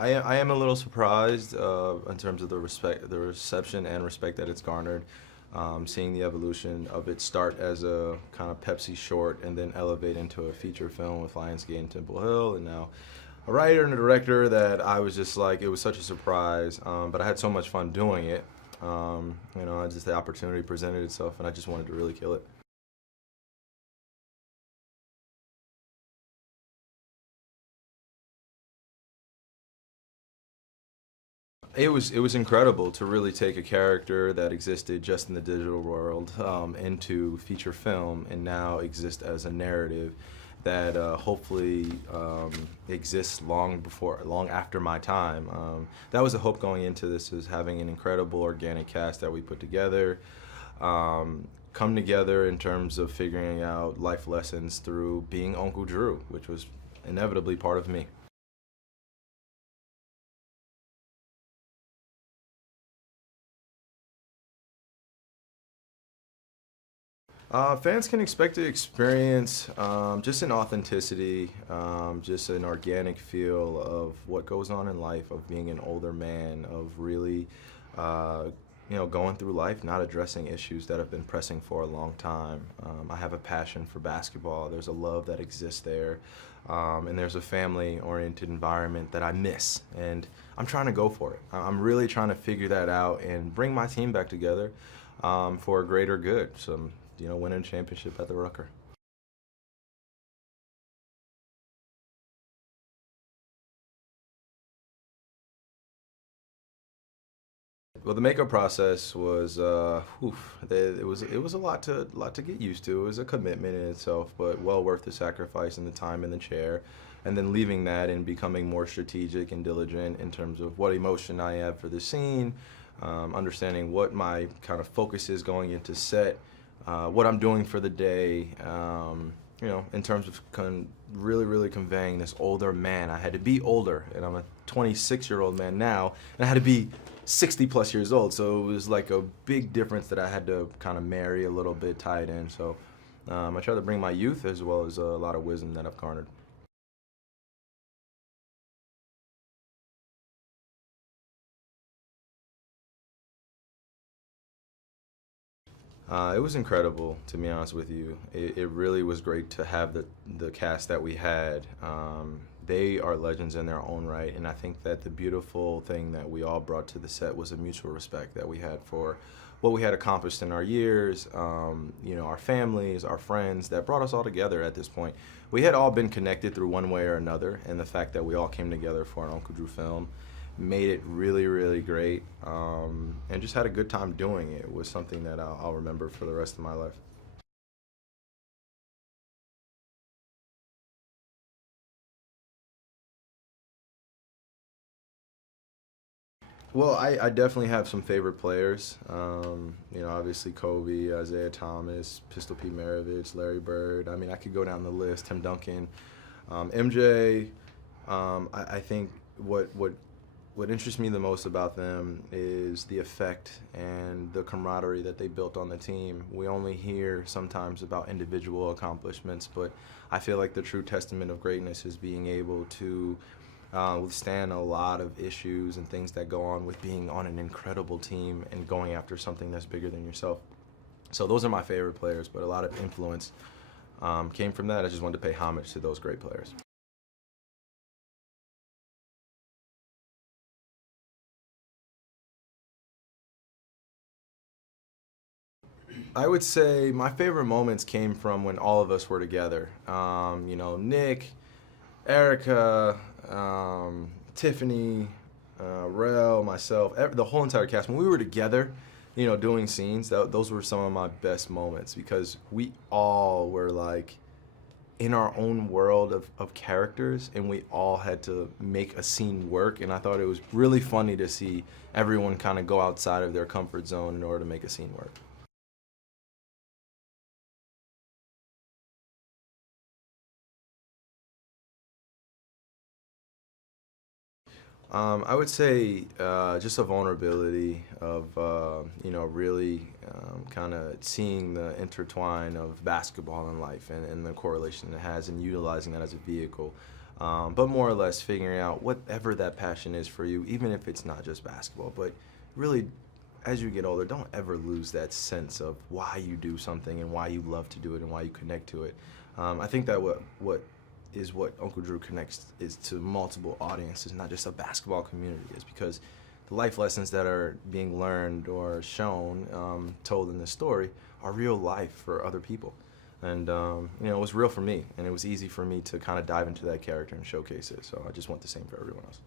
I am a little surprised in terms of the reception and respect that it's garnered. Seeing the evolution of it start as a kind of Pepsi short and then elevate into a feature film with Lionsgate and Temple Hill, and now a writer and a director that I was just like, it was such a surprise, but I had so much fun doing it. Just the opportunity presented itself, and I just wanted to really kill it. It was incredible to really take a character that existed just in the digital world into feature film and now exist as a narrative that hopefully exists long after my time. That was the hope going into this, is having an incredible organic cast that we put together, come together in terms of figuring out life lessons through being Uncle Drew, which was inevitably part of me. Fans can expect to experience just an authenticity, just an organic feel of what goes on in life, of being an older man, of really, going through life, not addressing issues that have been pressing for a long time. I have a passion for basketball. There's a love that exists there, and there's a family-oriented environment that I miss, and I'm trying to go for it. I'm really trying to figure that out and bring my team back together for a greater good. So, winning a championship at the Rucker. Well, the makeup process was, it was a lot to get used to. It was a commitment in itself, but well worth the sacrifice and the time in the chair, and then leaving that and becoming more strategic and diligent in terms of what emotion I have for the scene, understanding what my kind of focus is going into set, what I'm doing for the day, in terms of really conveying this older man. I had to be older, and I'm a 26-year-old man now, and I had to be 60 plus years old, so it was like a big difference that I had to kind of marry a little bit, tie it in. So I try to bring my youth as well as a lot of wisdom that I've garnered. It was incredible, to be honest with you. It really was great to have the cast that we had. They are legends in their own right, and I think that the beautiful thing that we all brought to the set was a mutual respect that we had for what we had accomplished in our years, our families, our friends, that brought us all together at this point. We had all been connected through one way or another, and the fact that we all came together for an Uncle Drew film made it really great, and just had a good time doing it. It was something that I'll remember for the rest of my life. Well, I definitely have some favorite players. Obviously Kobe, Isaiah Thomas, Pistol Pete Maravich, Larry Bird. I mean, I could go down the list. Tim Duncan, MJ. I think what interests me the most about them is the effect and the camaraderie that they built on the team. We only hear sometimes about individual accomplishments, but I feel like the true testament of greatness is being able to withstand a lot of issues and things that go on with being on an incredible team and going after something that's bigger than yourself. So those are my favorite players, but a lot of influence came from that. I just wanted to pay homage to those great players. I would say my favorite moments came from when all of us were together. Nick, Erica, Tiffany, Rel, myself, the whole entire cast. When we were together, doing scenes, those were some of my best moments, because we all were like in our own world of characters, and we all had to make a scene work. And I thought it was really funny to see everyone kind of go outside of their comfort zone in order to make a scene work. I would say just a vulnerability of, really kind of seeing the intertwine of basketball and life, and the correlation it has, and utilizing that as a vehicle. but more or less figuring out whatever that passion is for you, even if it's not just basketball. But really, as you get older, don't ever lose that sense of why you do something and why you love to do it and why you connect to it. I think that what Uncle Drew connects is to multiple audiences, not just a basketball community, is because the life lessons that are being learned or shown, told in this story, are real life for other people. And it was real for me, and it was easy for me to kind of dive into that character and showcase it. So I just want the same for everyone else.